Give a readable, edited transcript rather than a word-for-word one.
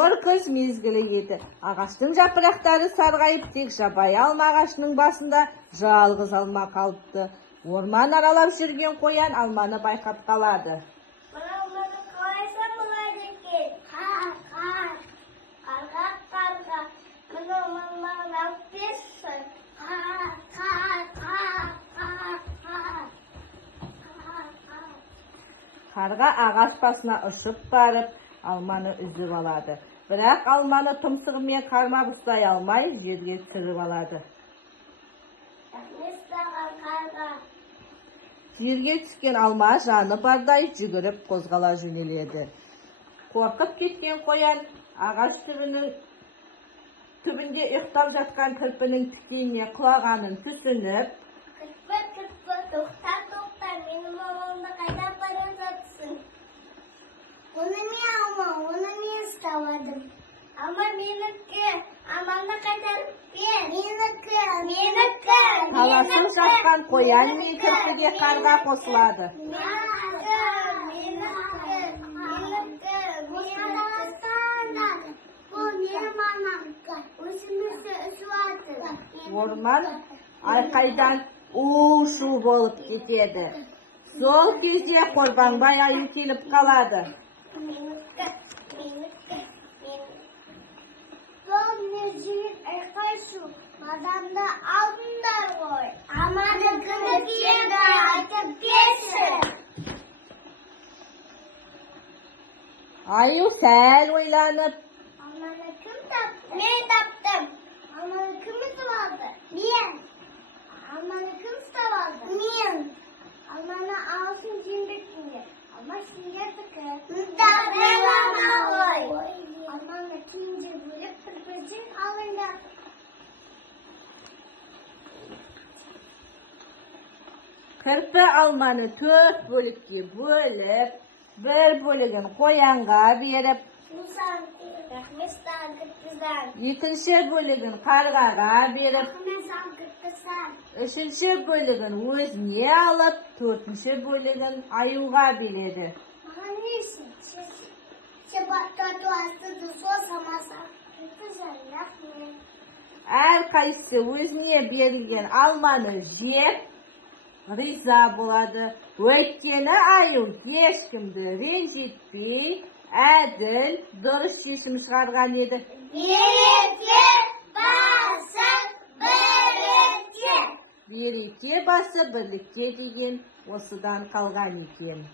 Қоңыр күз мезгілі еді. Ағаштың жапырақтары сарғайып, тек жабайы алма ағашының басында жалғыз алма қалыпты. Орман аралап жүрген қоян алманы байқап қалады. Алманы қалайса болады екен? Қарға. Мұны мамаң алып берсін. Қарға ағаш басына ұшып барып, алманы үзіп алады. Бірақ алманы тұмсығымен қармап ұстай алмай, жерге түсіріп алады. Рахмет саған, қарға. Жерге түскен алма жаны бардай жүгіріп қозғала жөнеледі. Қорқып кеткен қоян ағаш түбінде ұйықтап жатқан кірпінің тікеніне құлағанын түсініп, Кірпі, тоқта, менің мамамды қайда апарып жатсың? Оны мен алмам, оны мен ұстамадым. Алма менікі, алмамды қайтарып бер. Менікі. таласып жатқан қоян мен кірпіге қарға қосылады. Орман айқайдан у-шу болып кетеді. Сол кезде Қорбаңбай аю келіп қалады. Сол не жігіт айқай-шу, мадамды алдыңдар ғой. Аманы кімі еді айтып берсін. Аю сәл ойланып, Алманы кім тапты? Мен таптым. Алманы кім ұстап алды? Мен. Алманы кім ұстап алды? Мен. Алманы алсын жембекіңдер. Алма сендердікі. Да, мен алма ғой. Алманы кейінге бөліп бір-бірден алыңдар. кірпі алманы 4 бөлікке бөліп, бір бөлігін қоянға беріп, Рахмет саған кірпіздан. екінші бөлігін қарғаға беріп, Рахмет саған кірпіздан. үшінші бөлігін өзіне алып, төртінші бөлігін аюға береді. Маған не үшін? Шебаттату астыды сол самаса. Кірпіздан, рахмет. Әрқайсысы өзіне берілген алманы жеп, риза болады. Өйткені аю ешкімді ренжітпей, әділ, дұрыс шешім шығарған еді. Береке басы бірлікке. Береке басы бірлікке деген осыдан қалған екен.